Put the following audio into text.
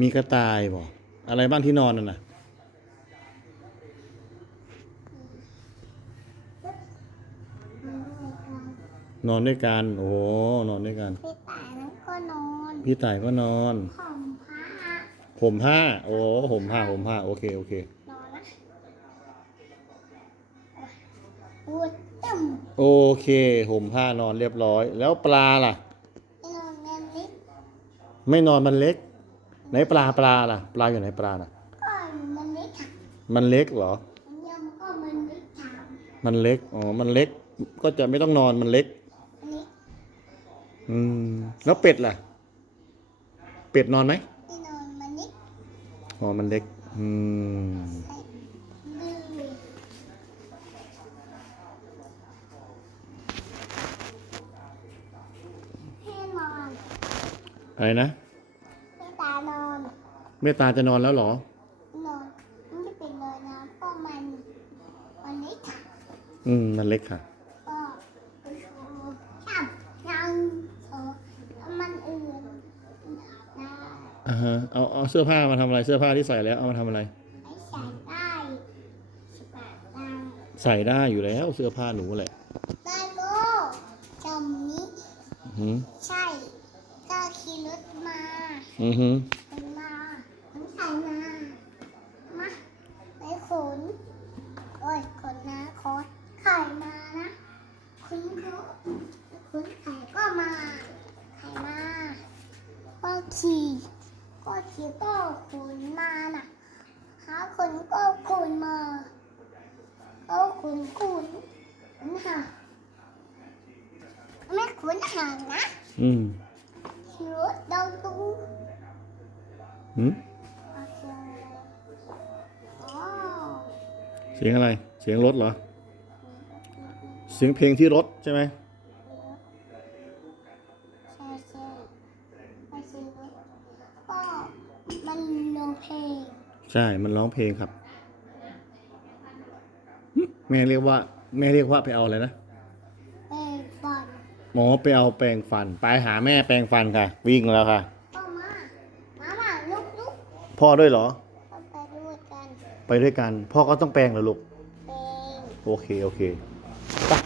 มีกระต่ายบ่อะไรบ้างที่นอนน่ะนะนอนด้วยกัน โอ้โหนอนด้วยกัน พี่ตายนั้นก็นอนพี่ต่ายก็นอนผมพระห่มผ้า โอ้ห่มผ้าห่มผ้า โอเค โอเคนอนนะพูดตึ้มโอเคห่มผ้านอนเรียบร้อย แล้วปลาล่ะไอ้นอนเงินนิดไม่นอนมันเล็ก ไหนปลาปลาล่ะ ปลาอยู่ไหนปลาน่ะ ก็มันเล็กค่ะมันเล็กเหรอ มันยังก็มันเล็กถามมันเล็ก อ๋อ มันเล็ก ก็จะไม่ต้องนอนมันเล็ก อันนี้อืม แล้วเป็ดล่ะ เป็ดนอนไหมนอนมันเล็กอ๋อ มันเล็ก อืมใส่ดื้อให้นอนอะไรนะ เมตตาจะนอนแล้วเหรอ นอนมันจะเป็นเลยนะเพราะมันมันเล็กค่ะอืม มันเล็กค่ะ ก็ไปโชว์จับยังโชว์แล้วมันอื่นได้อ่าฮะเอาเอาเสื้อผ้ามาทำอะไร เสื้อผ้าที่ใส่แล้วเอามาทำอะไรให้ใส่ได้สบายได้ใส่ได้อยู่แล้วเสื้อผ้าหนูแหละได้ก็จำนี้ อือหือใช่ ก็ขี่รถมา อือหือ มันมามันใส่มามาไปขนโอ้ยขนนะขอไข่มานะคุณเขาคุณไข่ก็มาไข่มา ก็ขี่ก็ขี่ก็ขนมาน่ะหาขนก็ขนมาก็ขนขนขนหางไม่ขนหางนะ อืมขี่รถเราตู้หืมโอเคอ๋อเสียงอะไร เสียงรถเหรอ เสียงเพลงที่รถใช่ไหม ใช่ใช่ไม่ใช่รถก็ มันโนเพลง ใช่ มันร้องเพลงครับหึแม่เรียกว่า แม่เรียกว่าไปเอาอะไรนะเพลงบอลหมอไปเอาแปรงฟัน ไปหาแม่แปรงฟันค่ะ วิ่งแล้วค่ะก็มามามาลุกลุกพ่อด้วยเหรอก็ไปด้วยกันไปด้วยกัน พ่อก็ต้องแปรงเหรอลูก เพลง โอเค โอเคเ